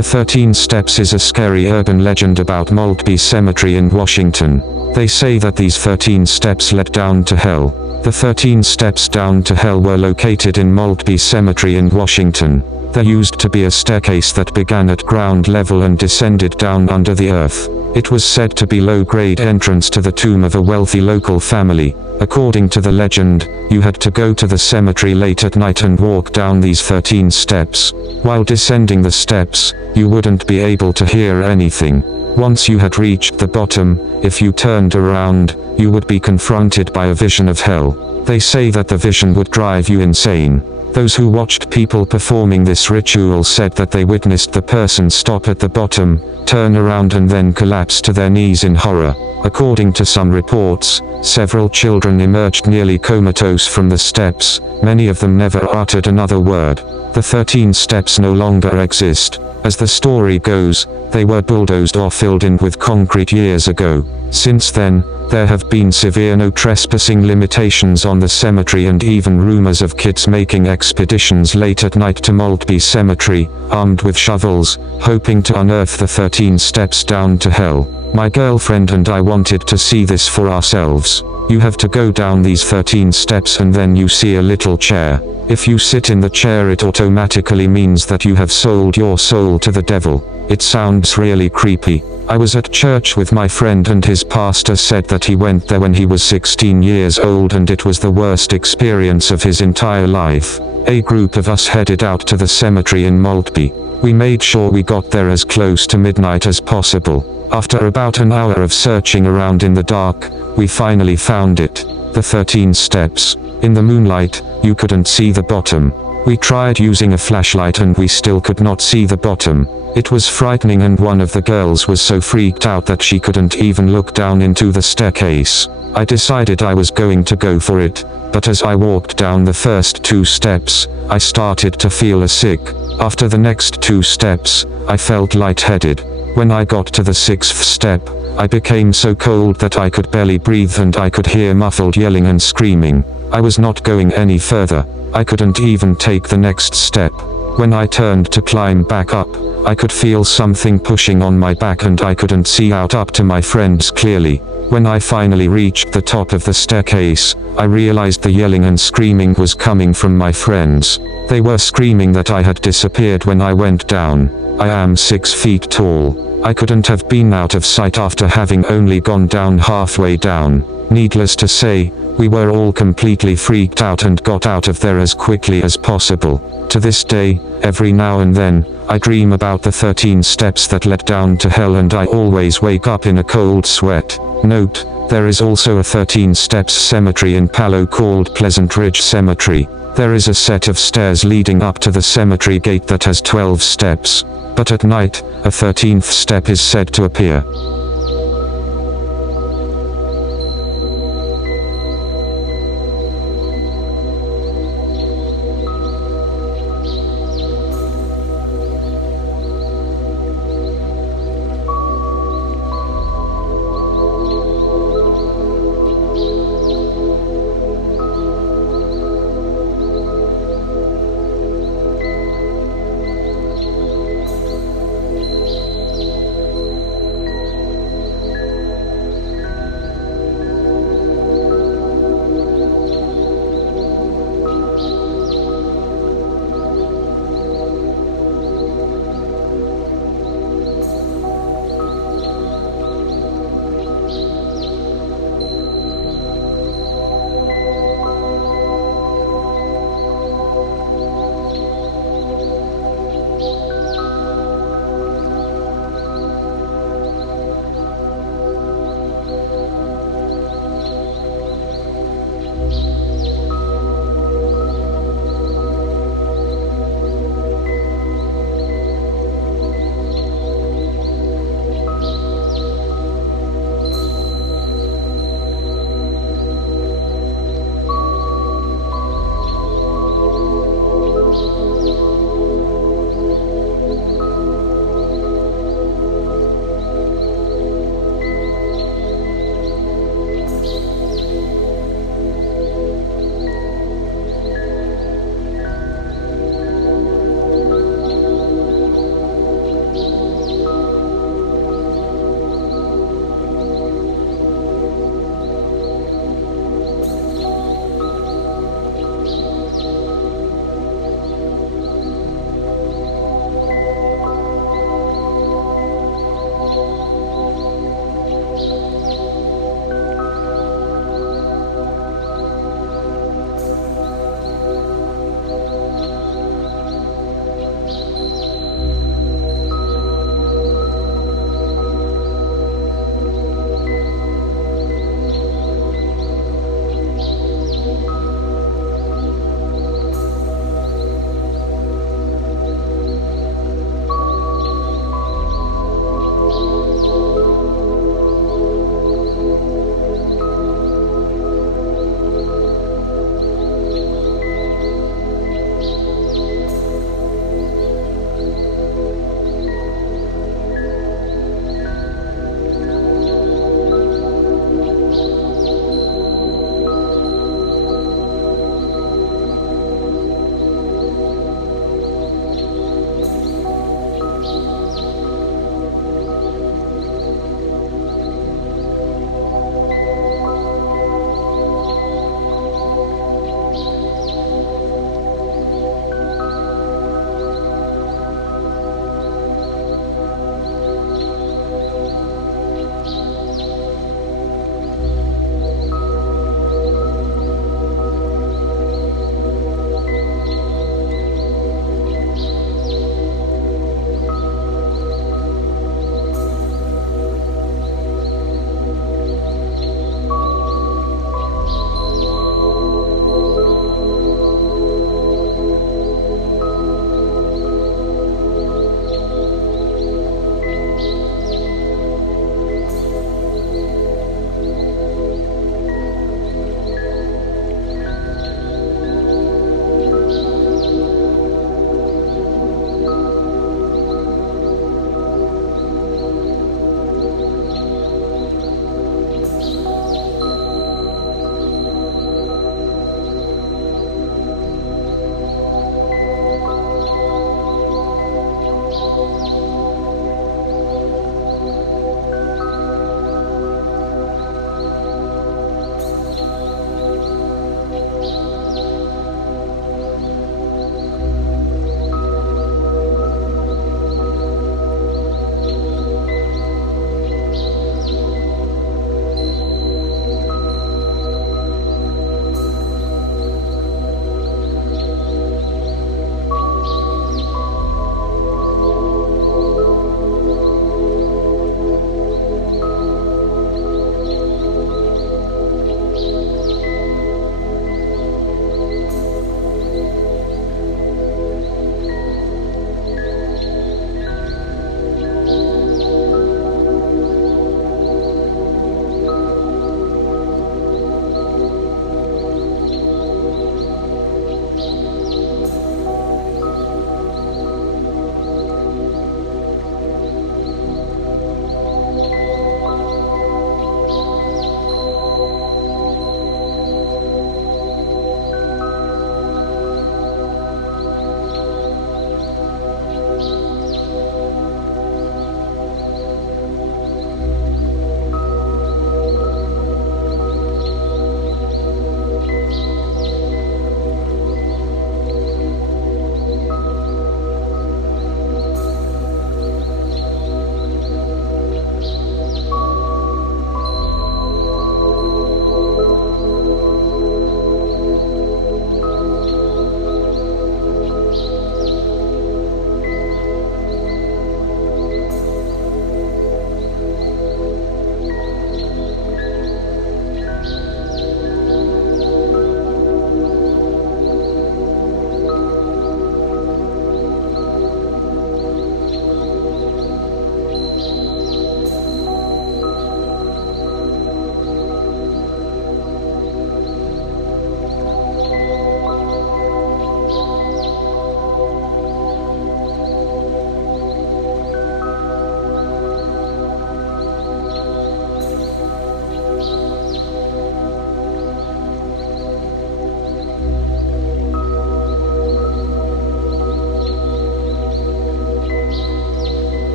The 13 Steps is a scary urban legend about Maltby Cemetery in Washington. They say that these 13 steps led down to hell. The 13 steps down to hell were located in Maltby Cemetery in Washington. There used to be a staircase that began at ground level and descended down under the earth. It was said to be low-grade entrance to the tomb of a wealthy local family. According to the legend, you had to go to the cemetery late at night and walk down these 13 steps. While descending the steps, you wouldn't be able to hear anything. Once you had reached the bottom, if you turned around, you would be confronted by a vision of hell. They say that the vision would drive you insane. Those who watched people performing this ritual said that they witnessed the person stop at the bottom, turn around and then collapse to their knees in horror. According to some reports, several children emerged nearly comatose from the steps. Many of them never uttered another word. The 13 steps no longer exist. As the story goes, they were bulldozed or filled in with concrete years ago. Since then, there have been severe no trespassing limitations on the cemetery and even rumors of kids making expeditions late at night to Maltby Cemetery, armed with shovels, hoping to unearth the 13 steps down to hell. My girlfriend and I wanted to see this for ourselves. You have to go down these 13 steps and then you see a little chair. If you sit in the chair, it automatically means that you have sold your soul to the devil. It sounds really creepy. I was at church with my friend and his pastor said that he went there when he was 16 years old and it was the worst experience of his entire life. A group of us headed out to the cemetery in Maltby. We made sure we got there as close to midnight as possible. After about an hour of searching around in the dark, we finally found it. The 13 steps. In the moonlight, you couldn't see the bottom. We tried using a flashlight and we still could not see the bottom. It was frightening and one of the girls was so freaked out that she couldn't even look down into the staircase. I decided I was going to go for it, but as I walked down the first 2 steps, I started to feel sick. After the next 2 steps, I felt lightheaded. When I got to the 6th step, I became so cold that I could barely breathe and I could hear muffled yelling and screaming. I was not going any further. I couldn't even take the next step. When I turned to climb back up, I could feel something pushing on my back and I couldn't see out up to my friends clearly. When I finally reached the top of the staircase, I realized the yelling and screaming was coming from my friends. They were screaming that I had disappeared when I went down. I am 6 feet tall. I couldn't have been out of sight after having only gone down halfway down. Needless to say, we were all completely freaked out and got out of there as quickly as possible. To this day, every now and then, I dream about the 13 steps that led down to hell and I always wake up in a cold sweat. Note, there is also a 13 steps cemetery in Palo called Pleasant Ridge Cemetery. There is a set of stairs leading up to the cemetery gate that has 12 steps. But at night, a 13th step is said to appear.